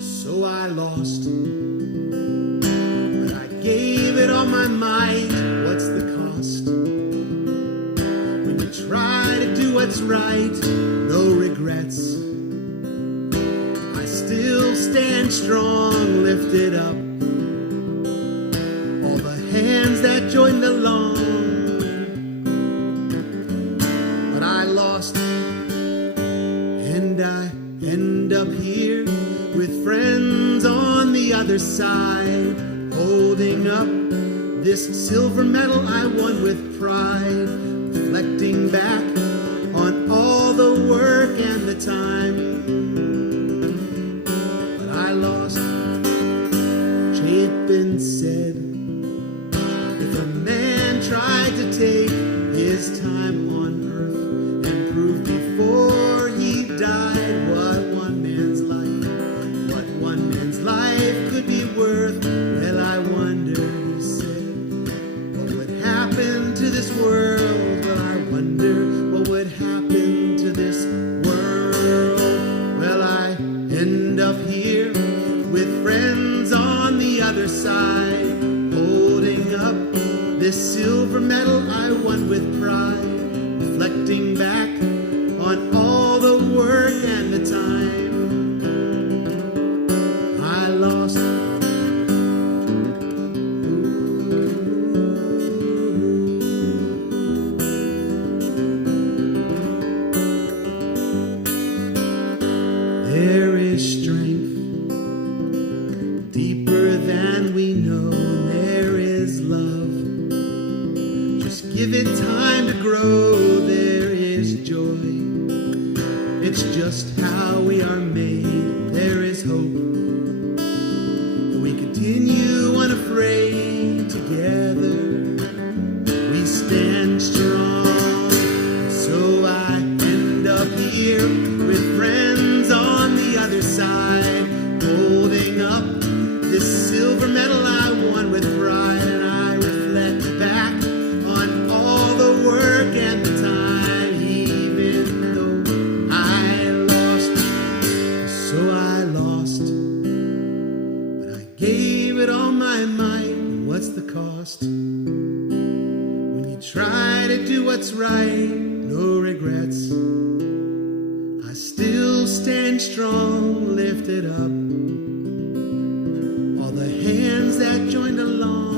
So I lost, but I gave it all my might. What's the cost? When you try to do what's right, no regrets. I still stand strong, lifted up. All the hands that joined along. But I lost, and I end up here with friends on the other side, holding up this silver medal I won with pride, reflecting back on all the work and the time. But I lost. Chapin said, if a man tried to take his time on earth and prove before he died what one man's life could be worth, well, I wonder, he said, what would happen to this world? Well, I wonder what would happen to this world. Well, I end up here with friends on the other side, holding up this silver medal I won with pride, reflecting back on all the work and the time. I lost. There is strength deeper than we know. There is love. Just give it time to grow. There is joy. It's just how we are made. There is hope. We continue unafraid together. We stand strong. So I end up here with friends on the other side, holding up this silver medal I won with pride. And I reflect back on all the work and the time, even though I lost. So I lost. Gave it all my might, what's the cost? When you try to do what's right, no regrets. I still stand strong, lifted up. All the hands that joined along.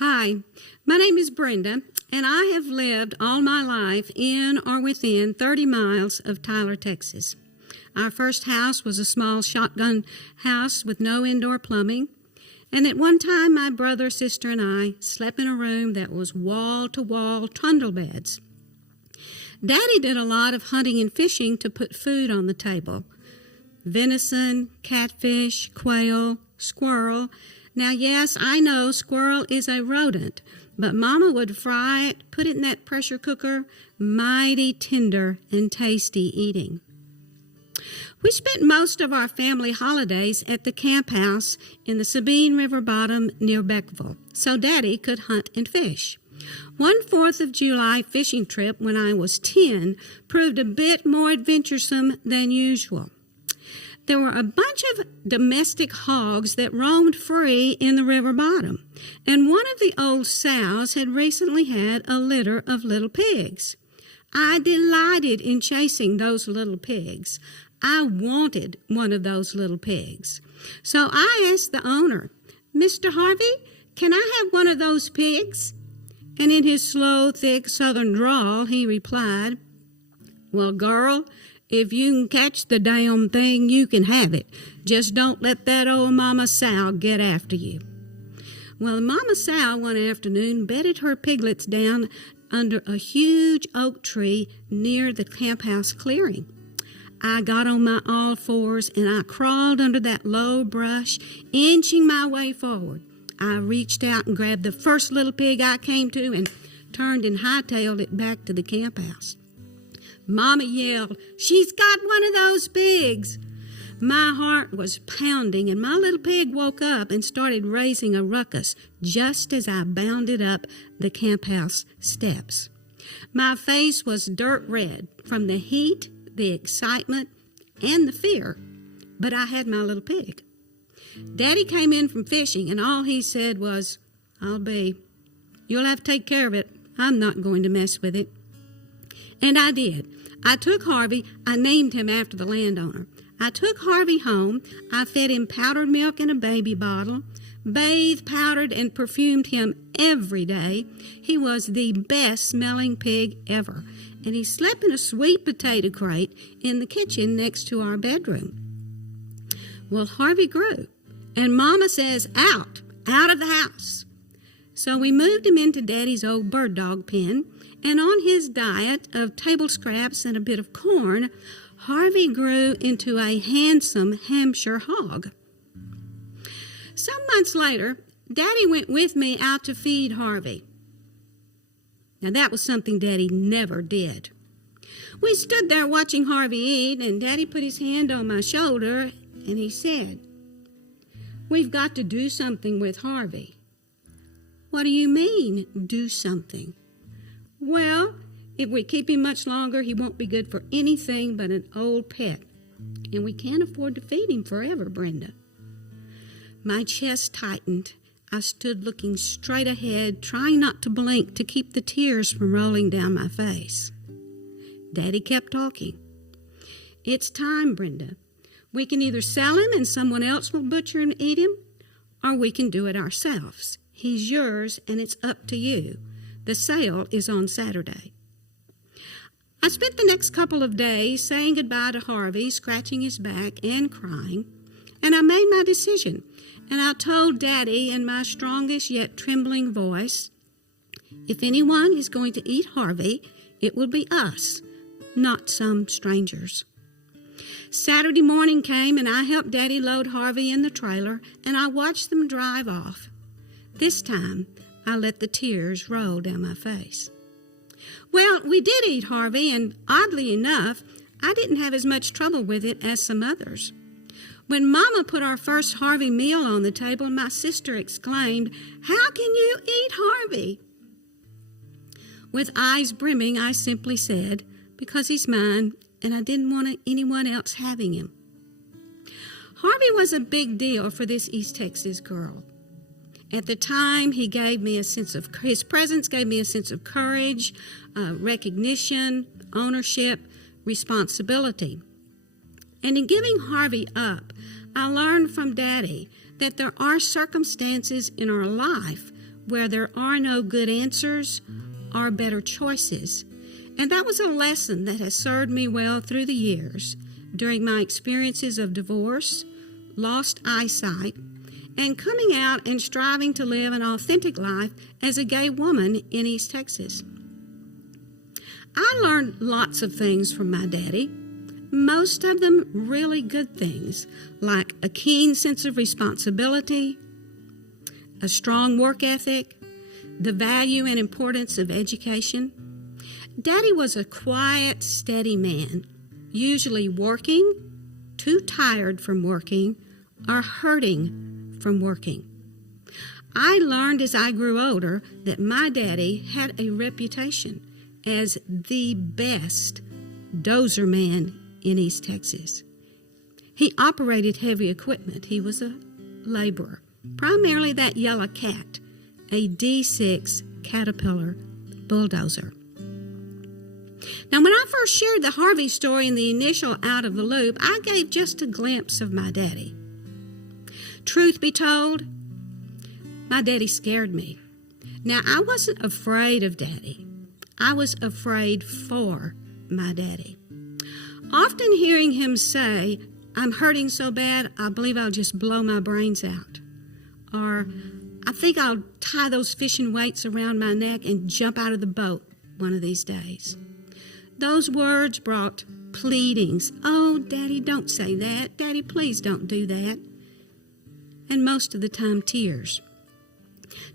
Hi, my name is Brenda, and I have lived all my life in or within 30 miles of Tyler, Texas. Our first house was a small shotgun house with no indoor plumbing, and at one time my brother, sister, and I slept in a room that was wall-to-wall trundle beds. Daddy did a lot of hunting and fishing to put food on the table. Venison, catfish, quail, squirrel. Now, yes, I know squirrel is a rodent, but Mama would fry it, put it in that pressure cooker, mighty tender and tasty eating. We spent most of our family holidays at the camp house in the Sabine River bottom near Beckville, so Daddy could hunt and fish. One 4th of July fishing trip when I was 10 proved a bit more adventuresome than usual. There were a bunch of domestic hogs that roamed free in the river bottom, and one of the old sows had recently had a litter of little pigs. I delighted in chasing those little pigs. I wanted one of those little pigs. So I asked the owner, "Mr. Harvey, can I have one of those pigs?" And in his slow, thick southern drawl, he replied, "Well, girl, if you can catch the damn thing, you can have it. Just don't let that old mama sow get after you." Well, Mama sow one afternoon bedded her piglets down under a huge oak tree near the camp house clearing. I got on my all fours and I crawled under that low brush, inching my way forward. I reached out and grabbed the first little pig I came to and turned and hightailed it back to the camp house. Mama yelled, "She's got one of those pigs!" My heart was pounding, and my little pig woke up and started raising a ruckus just as I bounded up the camp house steps. My face was dirt red from the heat, the excitement, and the fear, but I had my little pig. Daddy came in from fishing, and all he said was, "You'll have to take care of it. I'm not going to mess with it." And I did. I took Harvey. I named him after the landowner. I took Harvey home. I fed him powdered milk in a baby bottle, bathed, powdered, and perfumed him every day. He was the best-smelling pig ever, and he slept in a sweet potato crate in the kitchen next to our bedroom. Well, Harvey grew, and Mama says, out of the house. So we moved him into Daddy's old bird dog pen, and on his diet of table scraps and a bit of corn, Harvey grew into a handsome Hampshire hog. Some months later, Daddy went with me out to feed Harvey. Now, that was something Daddy never did. We stood there watching Harvey eat, and Daddy put his hand on my shoulder, and he said, "We've got to do something with Harvey." "What do you mean, do something?" "Well, if we keep him much longer, he won't be good for anything but an old pet. And we can't afford to feed him forever, Brenda." My chest tightened. I stood looking straight ahead, trying not to blink to keep the tears from rolling down my face. Daddy kept talking. "It's time, Brenda. We can either sell him and someone else will butcher and eat him, or we can do it ourselves. He's yours and it's up to you. The sale is on Saturday." I spent the next couple of days saying goodbye to Harvey, scratching his back and crying, and I made my decision, and I told Daddy in my strongest yet trembling voice, "If anyone is going to eat Harvey, it will be us, not some strangers." Saturday morning came, and I helped Daddy load Harvey in the trailer, and I watched them drive off. This time, I let the tears roll down my face. Well, we did eat Harvey, and oddly enough, I didn't have as much trouble with it as some others. When Mama put our first Harvey meal on the table, my sister exclaimed, "How can you eat Harvey?" With eyes brimming, I simply said, "Because he's mine, and I didn't want anyone else having him." Harvey was a big deal for this East Texas girl. At the time, his presence gave me a sense of courage, recognition, ownership, responsibility. And in giving Harvey up, I learned from Daddy that there are circumstances in our life where there are no good answers or better choices. And that was a lesson that has served me well through the years during my experiences of divorce, lost eyesight, and coming out and striving to live an authentic life as a gay woman in East Texas. I learned lots of things from my daddy, most of them really good things, like a keen sense of responsibility, a strong work ethic, the value and importance of education. Daddy was a quiet, steady man, usually working, too tired from working, or hurting from working. I learned as I grew older that my daddy had a reputation as the best dozer man in East Texas. He operated heavy equipment. He was a laborer, primarily that yellow cat, a D6 Caterpillar bulldozer. Now, when I first shared the Harvey story in the initial Out of the Loop, I gave just a glimpse of my daddy. Truth be told, my daddy scared me. Now, I wasn't afraid of Daddy. I was afraid for my daddy. Often hearing him say, "I'm hurting so bad, I believe I'll just blow my brains out." Or, "I think I'll tie those fishing weights around my neck and jump out of the boat one of these days." Those words brought pleadings. "Oh, Daddy, don't say that. Daddy, please don't do that." And most of the time, tears.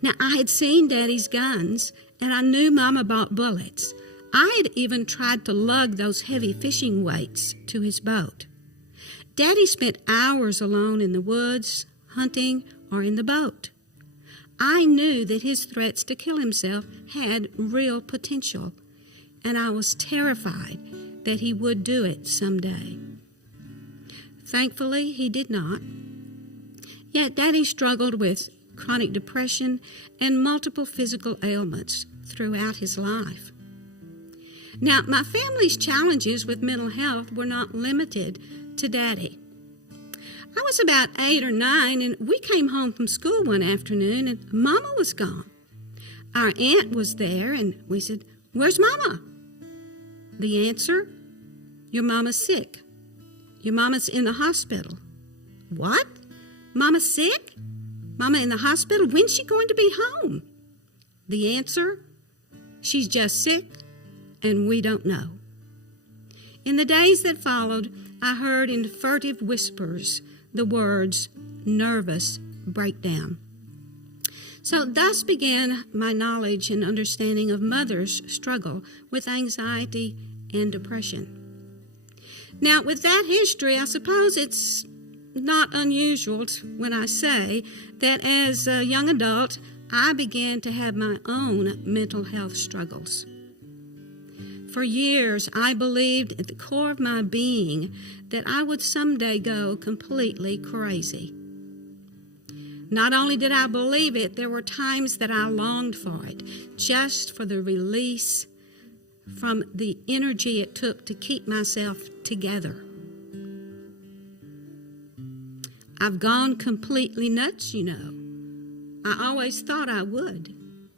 Now, I had seen Daddy's guns, and I knew Mama bought bullets. I had even tried to lug those heavy fishing weights to his boat. Daddy spent hours alone in the woods, hunting, or in the boat. I knew that his threats to kill himself had real potential, and I was terrified that he would do it someday. Thankfully, he did not. Yet Daddy struggled with chronic depression and multiple physical ailments throughout his life. Now, my family's challenges with mental health were not limited to Daddy. I was about 8 or 9, and we came home from school one afternoon, and Mama was gone. Our aunt was there, and we said, "Where's Mama?" The answer, "Your Mama's sick. Your Mama's in the hospital." "What? Mama's sick? Mama in the hospital? When's she going to be home?" The answer, "She's just sick, and we don't know." In the days that followed, I heard in furtive whispers the words, "nervous breakdown." So thus began my knowledge and understanding of mothers' struggle with anxiety and depression. Now, with that history, I suppose it's not unusual when I say that as a young adult, I began to have my own mental health struggles. For years, I believed at the core of my being that I would someday go completely crazy. Not only did I believe it, there were times that I longed for it, just for the release from the energy it took to keep myself together. I've gone completely nuts, you know. I always thought I would,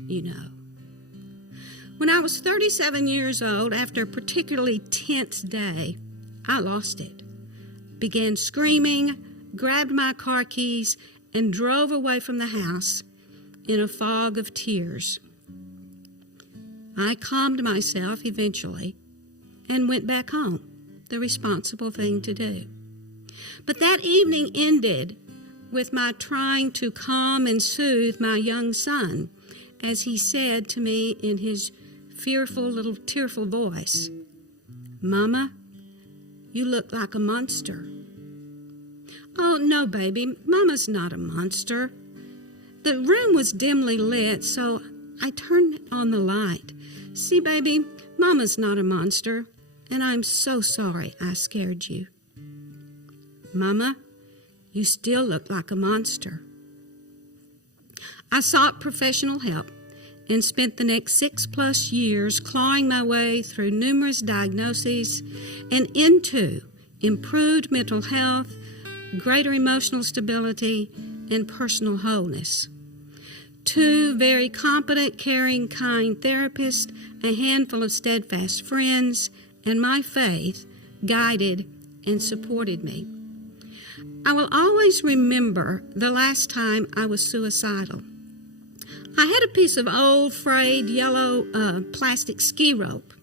you know. When I was 37 years old, after a particularly tense day, I lost it. Began screaming, grabbed my car keys, and drove away from the house in a fog of tears. I calmed myself eventually and went back home, the responsible thing to do. But that evening ended with my trying to calm and soothe my young son as he said to me in his fearful little tearful voice, "Mama, you look like a monster." "Oh, no, baby, Mama's not a monster." The room was dimly lit, so I turned on the light. "See, baby, Mama's not a monster, and I'm so sorry I scared you." "Mama, you still look like a monster." I sought professional help and spent the next 6+ years clawing my way through numerous diagnoses and into improved mental health, greater emotional stability, and personal wholeness. 2 very competent, caring, kind therapists, a handful of steadfast friends, and my faith guided and supported me. I will always remember the last time I was suicidal. I had a piece of old, frayed, yellow plastic ski rope,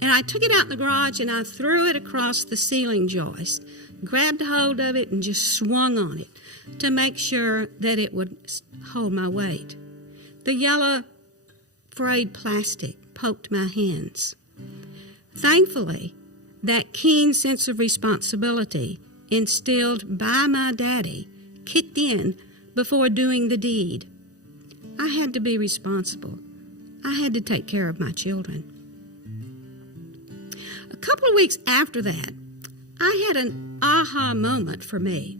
and I took it out in the garage and I threw it across the ceiling joist, grabbed hold of it and just swung on it to make sure that it would hold my weight. The yellow, frayed plastic poked my hands. Thankfully, that keen sense of responsibility instilled by my daddy kicked in before doing the deed. I had to be responsible. I had to take care of my children. A couple of weeks after that, I had an aha moment for me.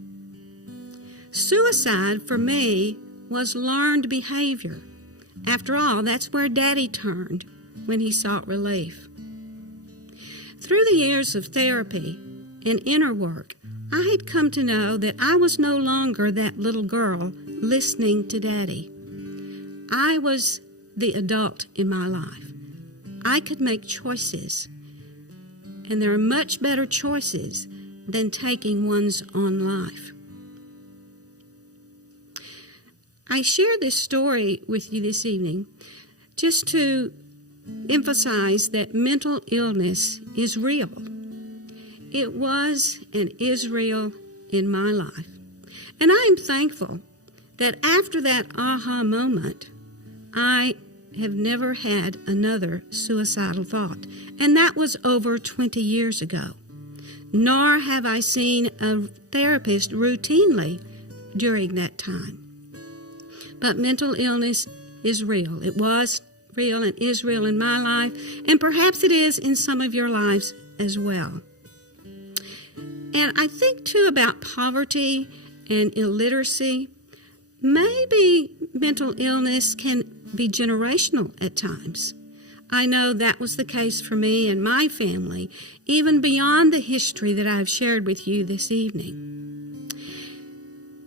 Suicide for me was learned behavior. After all, that's where Daddy turned when he sought relief. Through the years of therapy and inner work, I had come to know that I was no longer that little girl listening to Daddy. I was the adult in my life. I could make choices, and there are much better choices than taking one's own life. I share this story with you this evening just to emphasize that mental illness is real. It was and is real in my life. And I am thankful that after that aha moment, I have never had another suicidal thought. And that was over 20 years ago. Nor have I seen a therapist routinely during that time. But mental illness is real. It was real and is real in my life, and perhaps it is in some of your lives as well. And I think, too, about poverty and illiteracy. Maybe mental illness can be generational at times. I know that was the case for me and my family, even beyond the history that I've shared with you this evening.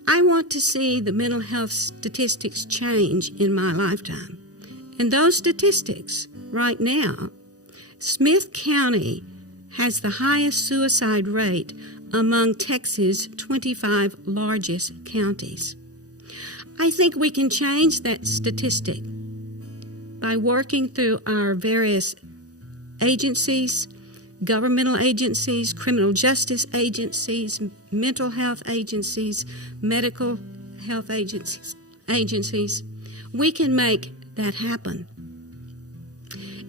I want to see the mental health statistics change in my lifetime. And those statistics, right now, Smith County has the highest suicide rate among Texas' 25 largest counties. I think we can change that statistic by working through our various agencies, governmental agencies, criminal justice agencies, mental health agencies, medical health agencies. We can make that happen.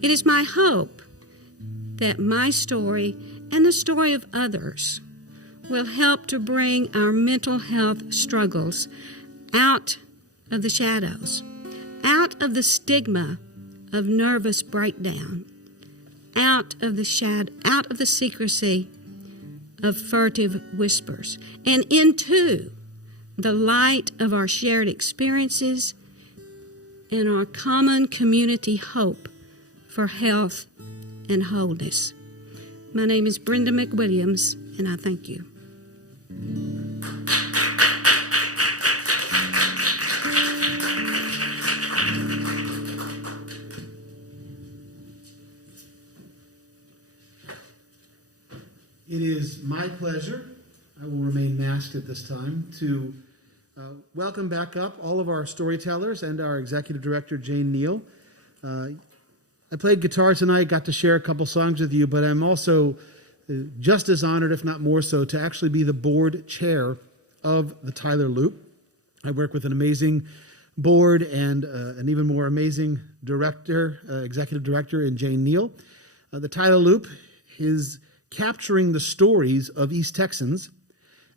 It is my hope that my story and the story of others will help to bring our mental health struggles out of the shadows, out of the stigma of nervous breakdown, out of the secrecy of furtive whispers, and into the light of our shared experiences and our common community hope for health and wholeness. My name is Brenda McWilliams, and I thank you. It is my pleasure, I will remain masked at this time, to welcome back up all of our storytellers and our executive director, Jane Neal. I played guitar tonight, got to share a couple songs with you, but I'm also just as honored, if not more so, to actually be the board chair of the Tyler Loop. I work with an amazing board and an even more amazing director, executive director in Jane Neal. The Tyler Loop is capturing the stories of East Texans,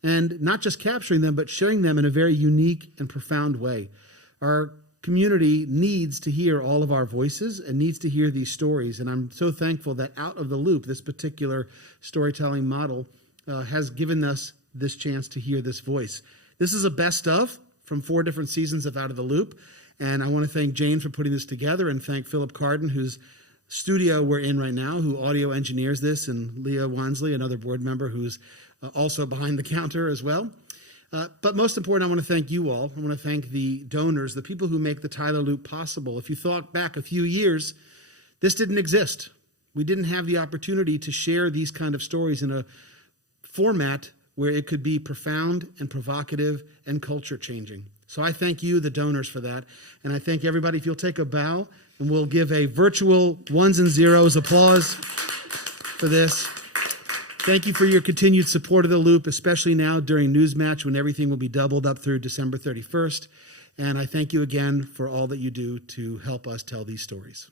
and not just capturing them, but sharing them in a very unique and profound way. Our community needs to hear all of our voices and needs to hear these stories, and I'm so thankful that Out of the Loop, this particular storytelling model, has given us this chance to hear this voice. This is a best of from 4 different seasons of Out of the Loop, and I want to thank Jane for putting this together, and thank Philip Carden, whose studio we're in right now, who audio engineers this, and Leah Wansley, another board member who's also behind the counter as well. But most important, I want to thank you all. I want to thank the donors, the people who make the Tyler Loop possible. If you thought back a few years, this didn't exist. We didn't have the opportunity to share these kind of stories in a format where it could be profound and provocative and culture changing. So I thank you, the donors, for that. And I thank everybody. If you'll take a bow, and we'll give a virtual ones and zeros applause for this. Thank you for your continued support of the Loop, especially now during Newsmatch when everything will be doubled up through December 31st. And I thank you again for all that you do to help us tell these stories.